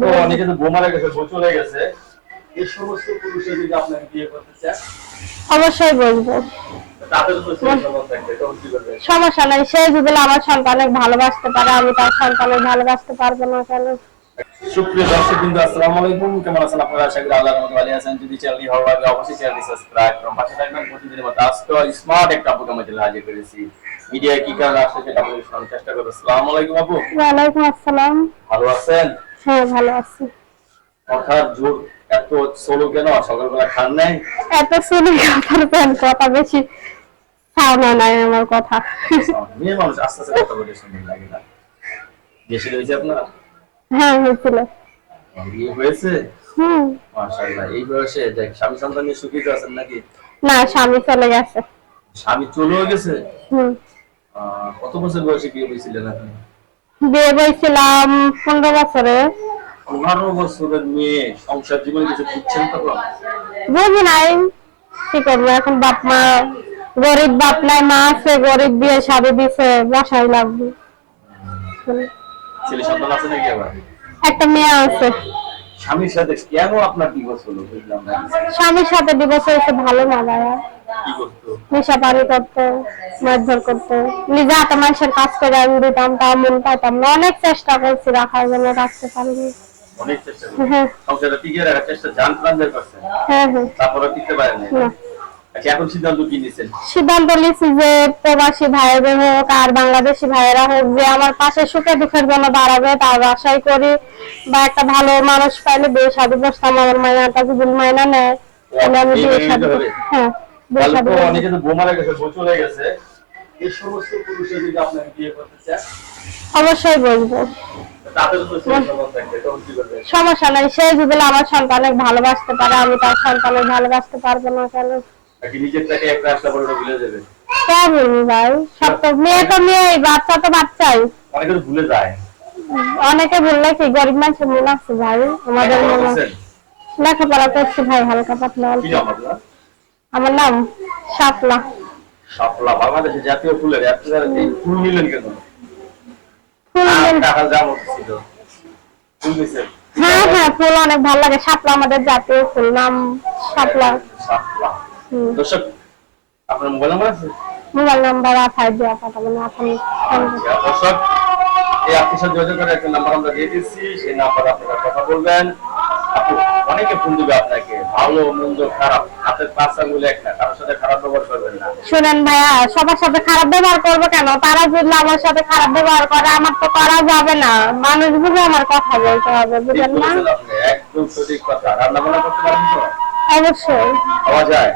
তো অনেকে তো বোমারা গেছে চলে গেছে। এই সমস্ত পুরুষের যদি আপনাকে বিয়ে করতে চান অবশ্যই বলব। সমস্যা নাই সে যদি আমার সন্তানের ভালোবাসতে পারে আমি তার সন্তানের ভালোবাসতে পারব না কেন? সুপ্রিয় দর্শক বিন্দু আসসালামু আলাইকুম। কেমন আছেন আপনারা? আশা করি আল্লাহর রহমতে ভালো আছেন। যদি চ্যানেলটি ভালো লাগে অবশ্যই চ্যানেলটি সাবস্ক্রাইব করুন। পাশে থাকবেন প্রতিদিনের মতো আজকে স্মার্ট একটা আপু কামাই হাজির করেছি। মিডিয়া কি কারণে আসছে সেটা আপনাদের শোনার চেষ্টা করব। আসসালামু আলাইকুম আপু। আসসালাম। ভালো আছেন? হ্যাঁ ভালো আছি। কথার জোর এত সোলো কেন? সকালবেলা খান নাই? এত শুনে কথার প্যান কথা বেশি সাউনা নাই আমার কথা। মেয়ে মানুষ আস্তে আস্তে কথা বলে লাগে না। আপনার? হ্যাঁ হয়েছিল। বিয়ে হয়েছে? হুম। মাশাআল্লাহ এই বয়সে দেখ স্বামী সন্তান নিয়ে সুখী তো আছেন নাকি? না স্বামী চলে গেছে। স্বামী চলেও গেছে? হুম। কত বছর বয়সে বিয়ে হয়েছিলেন আপনি? বিয়ে হয়েছিলাম পনেরো বছরে। পনেরো বছরের মেয়ে সংসার জীবনে কিছু তো বুঝি নাই কি করব? এখন বাপ মা গরিব বাপ নাই মা আছে গরিব বিয়ে শাদি দিছে বাসায় লাগবে। ছেলে সন্তান আছে নাকি আবার? একটা মেয়ে আছে। স্বামীর সাথে কেন আপনার ডিভোর্স হলো? বুঝলাম না স্বামীর সাথে ডিভোর্স হয়েছে ভালো না দাদা কি করতো নেশা পানি করতো মারধর করতো। নিজে হাতে মানুষের কাজ করে আমি দিতাম তা মন পাইতাম না। অনেক চেষ্টা করছি রাখার জন্য রাখতে পারিনি। অনেক চেষ্টা করছি। হ্যাঁ। সংসারটা টিকিয়ে রাখার চেষ্টা জান প্রাণের করছে হ্যাঁ হ্যাঁ। তারপরে টিকতে পারেন না না। এখন সিদ্ধান্ত কি নিছেন সিদ্ধান্ত নিয়েছি যে প্রবাসী ভাইয়ের হোক আর বাংলাদেশি ভাইয়েরা হোক যে আমার পাশে সুখে দুঃখের জন্য দাঁড়াবে তার আশাই করি বা একটা ভালো মানুষ পাইলে বিয়ে শাদী বসতাম আমার যদি নেয় তাহলে আমি বিয়ে বিয়ে শাদী হ্যাঁ বিয়ে তাহলে শাদী তো করব। অনেকে তো বোমারা গেছে চলে গেছে। এই সমস্ত পুরুষের যদি আপনাকে বিয়ে করতে চান অবশ্যই বলব। সমস্যা নাই সে যদি আমার সন্তানের ভালোবাসতে পারে আমি তার সন্তানের ভালোবাসতে পারব না কেন? নাকি নিজের থেকে একটা আসলে ভুলে যাবে? কে বলব ভাই? সব তো মেয়ে তো মেয়ে বাচ্চা তো বাচ্চাই। অনেকে তো ভুলে যায়। অনেকে বললে কি গরিব মানুষের মনে আছে ভাই? আমাদের মনে লেখাপড়া করছি ভাই হালকা পাতলা অল্প। কি নাম আপনার? আমার নাম শাপলা। শাপলা বাংলাদেশের জাতীয় ফুলের ফুল নিলেন কেন? হ্যাঁ হ্যাঁ ফুল অনেক ভালো লাগে। শাপলা আমাদের জাতীয় ফুল নাম শাপলা। শাপলা। দর্শক আপনার মোবাইল নাম্বার আছে? মোবাইল নাম্বার আঠাশ আপনি আচ্ছা, দর্শক এই আপনার সাথে যোগাযোগ করে একটা নাম্বার আমরা দিয়ে দিচ্ছি। সেই নাম্বারে আপনারা কথা বলবেন। অনেকে ফোন দিবে আপনাকে ভালো মন্দ খারাপ। হাতের পাঁচ আঙ্গুলে একটা কারোর সাথে খারাপ ব্যবহার করবেন না। শুনেন ভাইয়া সবার সাথে খারাপ ব্যবহার করব কেন? তারা যদি আমার সাথে খারাপ ব্যবহার করে আমার তো করা যাবে না। মানুষ বুঝে আমার কথা বলতে হবে বুঝলেন না? একদম সঠিক কথা। রান্না বান্না করতে তো? অবশ্যই। পাওয়া যায়।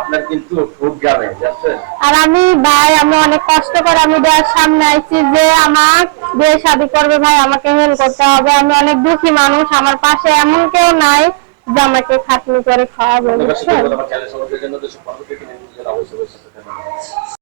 আপনার কিন্তু ফুড গ্রামে যাচ্ছেন আর আমি ভাই আমি অনেক কষ্ট করে আমি দেওয়ার সামনে আইছি যে আমার বিয়ে শাদী করবে ভাই আমাকে হেল্প করতে হবে। আমি অনেক দুঃখী মানুষ আমার পাশে এমন কেউ নাই যে আমাকে খাটনি করে খাওয়াবে বুঝছেন?